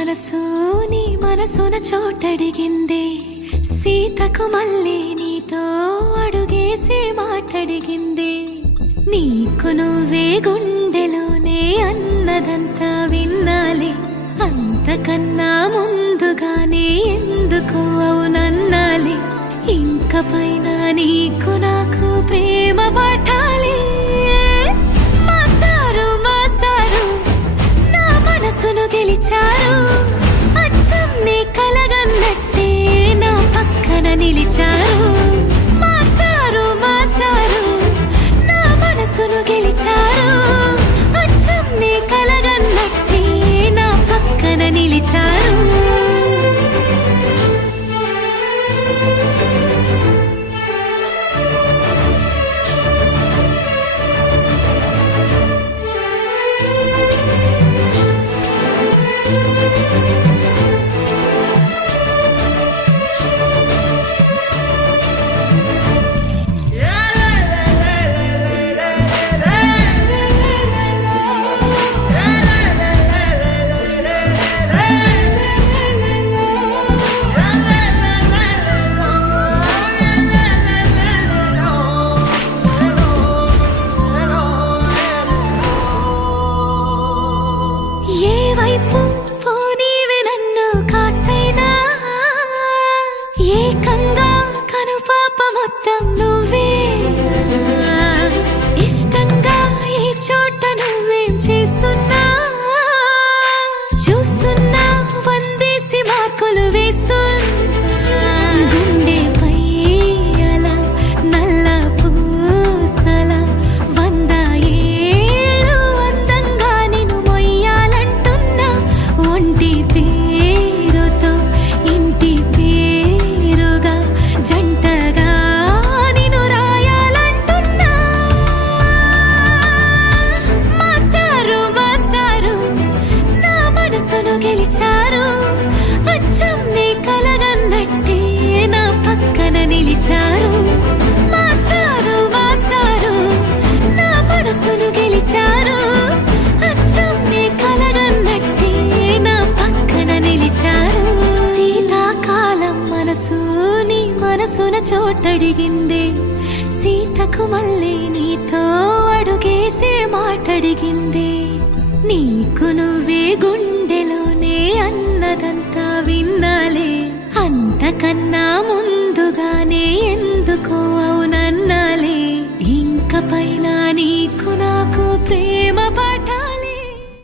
మనసు నీ మనసున చోటడిగిందే, సీతకు మళ్ళీ నీతో అడుగేసి మాటడిగిందే. నీకు నువ్వే గుండెలోనే అన్నదంతా విన్నాలే, అంతకన్నా ముందుగానే ఎందుకు అవునన్నాలే. ఇంక పైన నీకు నాకు ప్రేమ పాఠాలే. మాస్టారు మాస్టారు నా మనసును గెలిచారు, అచ్చం నీ కలగన్నట్టే నా పక్కన నిలిచారు. మాస్టారు మాస్టారు నా మనసును గెలిచారు, అచ్చం నీ కలగన్నట్టే నా పక్కన నిలిచారు. వైపు పోనీవి నన్ను కాస్తైనా, ఏకంగా కనుపాప మొత్తం నువ్వే. ఇష్టంగా ఏ చోట నువ్వేం చేస్తున్నా, చూస్తున్నా వందేసి మార్కులు వేస్తున్నా. గుండెపై అలా నల్ల పూసల 100 ఏళ్ళు అందంగా నిన్ను మొయ్యాలంటున్నా. ఒంటి పేరుతో ఇంటి పేరుగా జంటగా నిన్ను రాయాలంటున్నా. మాస్టారు మాస్టారు నా మనసును గెలిచారు, అచ్చం నీ కలగన్నట్టే నా పక్కన నిలిచారు. మాస్టారు మాస్టారు నా మనసును గెలిచారు, అచ్చం నీ కలగన్నట్టే నా పక్కన నిలిచారు. శీతాకాలం మనసు నీ మనసున చోటడిగిందే, సీతకు మళ్ళీ నీతో అడుగేసే మాటడిగిందే. నీకు నువ్వే గుండెలోనే అన్నదంతా విన్నాలే, అంతకన్నా ముందుగానే ఎందుకో అవునా